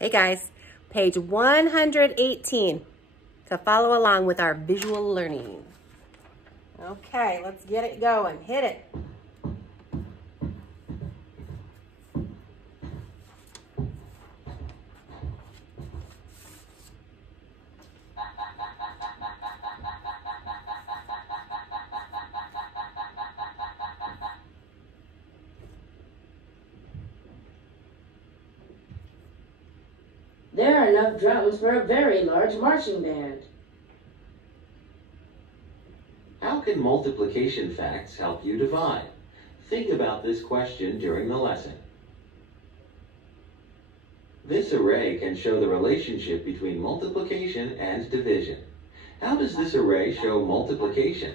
Hey guys, page 118 to follow along with our visual learning. Okay, let's get it going. Hit it. There are enough drums for a very large marching band. How can multiplication facts help you divide? Think about this question during the lesson. This array can show the relationship between multiplication and division. How does this array show multiplication?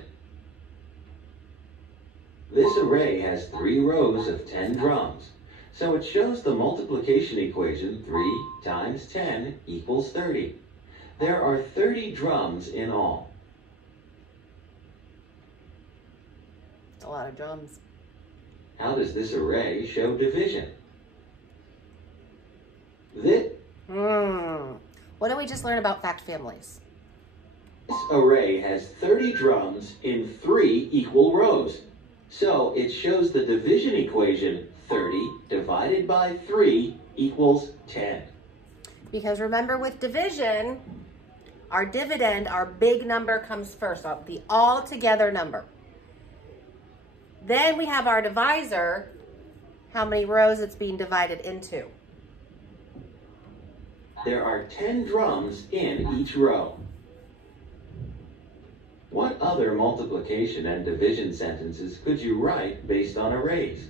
This array has 3 rows of 10 drums, so it shows the multiplication equation 3 times 10 equals 30. There are 30 drums in all. That's a lot of drums. How does this array show division? What did we just learn about fact families? This array has 30 drums in 3 equal rows. So it shows the division equation 30 divided by 3 equals 10. Because remember, with division, our dividend, our big number, comes first, the all-together number. Then we have our divisor, how many rows it's being divided into. There are 10 drums in each row. What other multiplication and division sentences could you write based on arrays?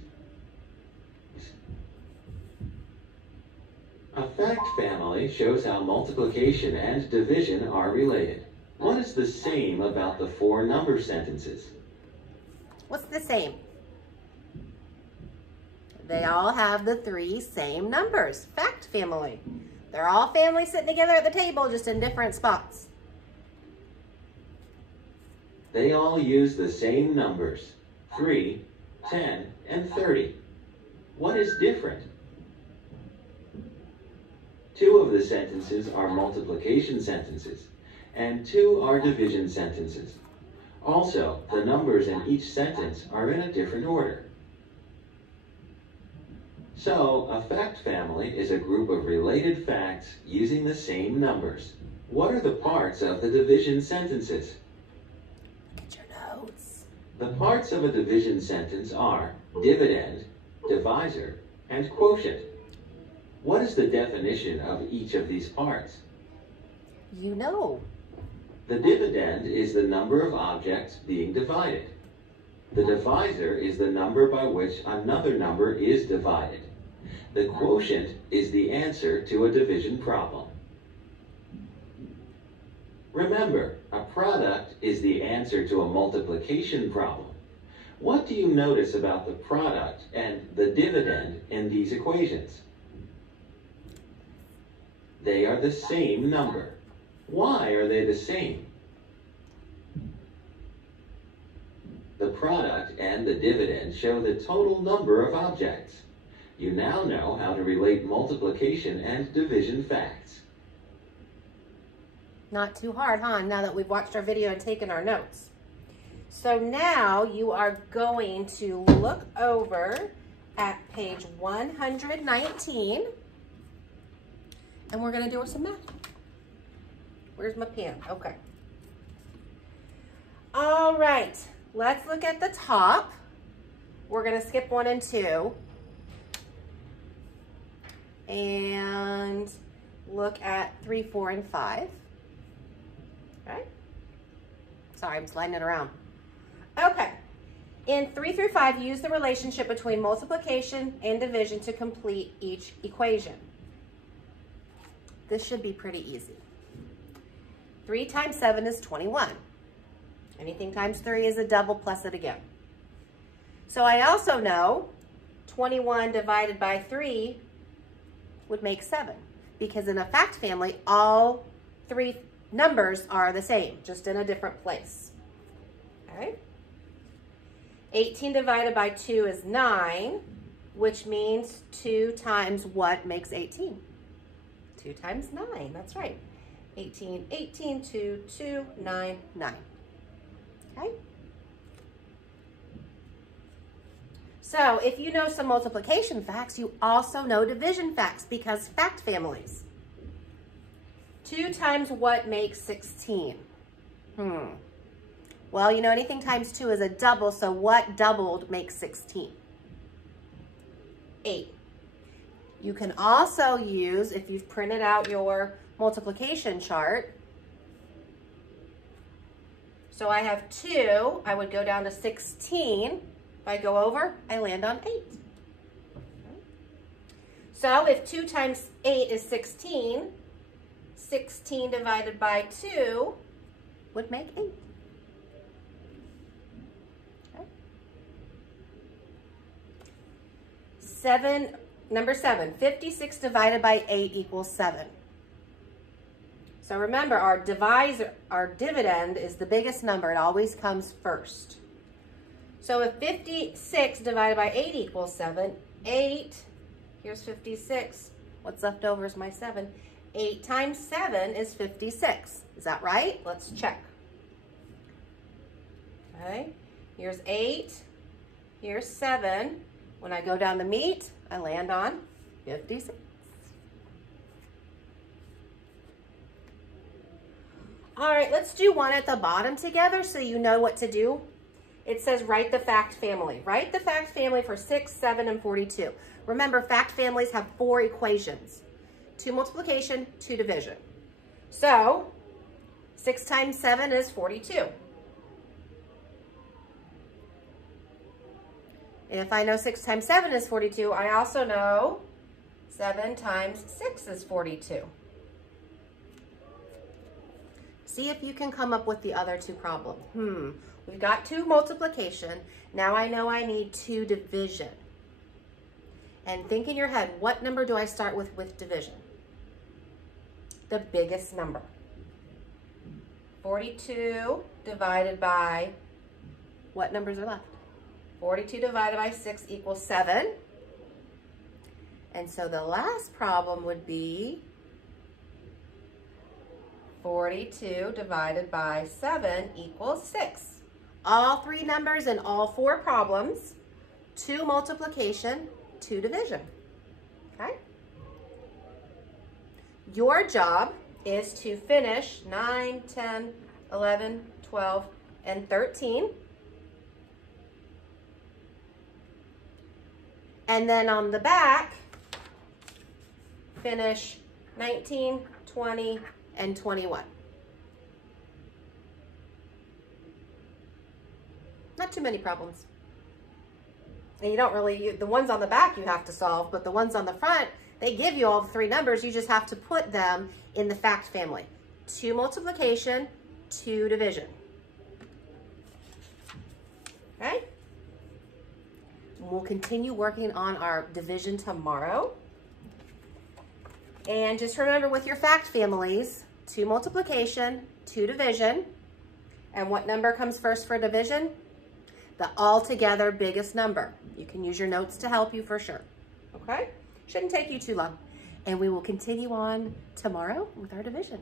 A fact family shows how multiplication and division are related. What is the same about the 4 number sentences? What's the same? They all have the 3 same numbers. Fact family. They're all families sitting together at the table, just in different spots. They all use the same numbers, 3, 10, and 30. What is different? 2 of the sentences are multiplication sentences, and 2 are division sentences. Also, the numbers in each sentence are in a different order. So, a fact family is a group of related facts using the same numbers. What are the parts of the division sentences? Get your notes. The parts of a division sentence are dividend, divisor, and quotient. What is the definition of each of these parts? You know. The dividend is the number of objects being divided. The divisor is the number by which another number is divided. The quotient is the answer to a division problem. Remember, a product is the answer to a multiplication problem. What do you notice about the product and the dividend in these equations? They are the same number. Why are they the same? The product and the dividend show the total number of objects. You now know how to relate multiplication and division facts. Not too hard, huh? Now that we've watched our video and taken our notes. So now you are going to look over at page 119, and we're going to do some math. Where's my pen? Okay. All right. Let's look at the top. We're going to skip 1 and 2. And look at 3, 4, and 5. Okay. Sorry, I'm sliding it around. Okay. In 3 through 5, use the relationship between multiplication and division to complete each equation. This should be pretty easy. 3 times 7 is 21. Anything times 3 is a double plus it again. So I also know 21 divided by 3 would make 7, because in a fact family, all 3 numbers are the same, just in a different place. All right. 18 divided by 2 is 9, which means 2 times what makes 18? 2 times 9, that's right. 18, 18, 2, 2, 9, 9. Okay? So if you know some multiplication facts, you also know division facts because fact families. 2 times what makes 16? Well, you know anything times 2 is a double, so what doubled makes 16? 8. You can also use, if you've printed out your multiplication chart, so I have 2, I would go down to 16. If I go over, I land on 8. So if 2 times 8 is 16, 16 divided by 2 would make 8. Okay. Number 7, 56 divided by 8 equals 7. So remember, our dividend is the biggest number. It always comes first. So if 56 divided by 8 equals 7, 8, here's 56. What's left over is my 7. 8 times 7 is 56. Is that right? Let's check. Okay, here's 8, here's 7. When I go down the meat, I land on 56. All right, let's do one at the bottom together so you know what to do. It says write the fact family. Write the fact family for 6, 7, and 42. Remember, fact families have 4 equations. 2 multiplication, 2 division. So 6 times 7 is 42. And if I know 6 times 7 is 42, I also know 7 times 6 is 42. See if you can come up with the other 2 problems. We've got 2 multiplication. Now I know I need 2 division. And think in your head, what number do I start with division? The biggest number. 42 divided by, what numbers are left? 42 divided by 6 equals 7. And so the last problem would be 42 divided by 7 equals 6. All 3 numbers in all 4 problems, 2 multiplication, 2 division. Okay? Your job is to finish 9, 10, 11, 12, and 13. And then on the back, finish 19, 20, and 21. Not too many problems. And you don't really, the ones on the back you have to solve, but the ones on the front, they give you all the 3 numbers. You just have to put them in the fact family. 2 multiplication, 2 division. Okay? We'll continue working on our division tomorrow. And just remember with your fact families, 2 multiplication, 2 division. And what number comes first for division? The altogether biggest number. You can use your notes to help you for sure. Okay? Shouldn't take you too long. And we will continue on tomorrow with our division.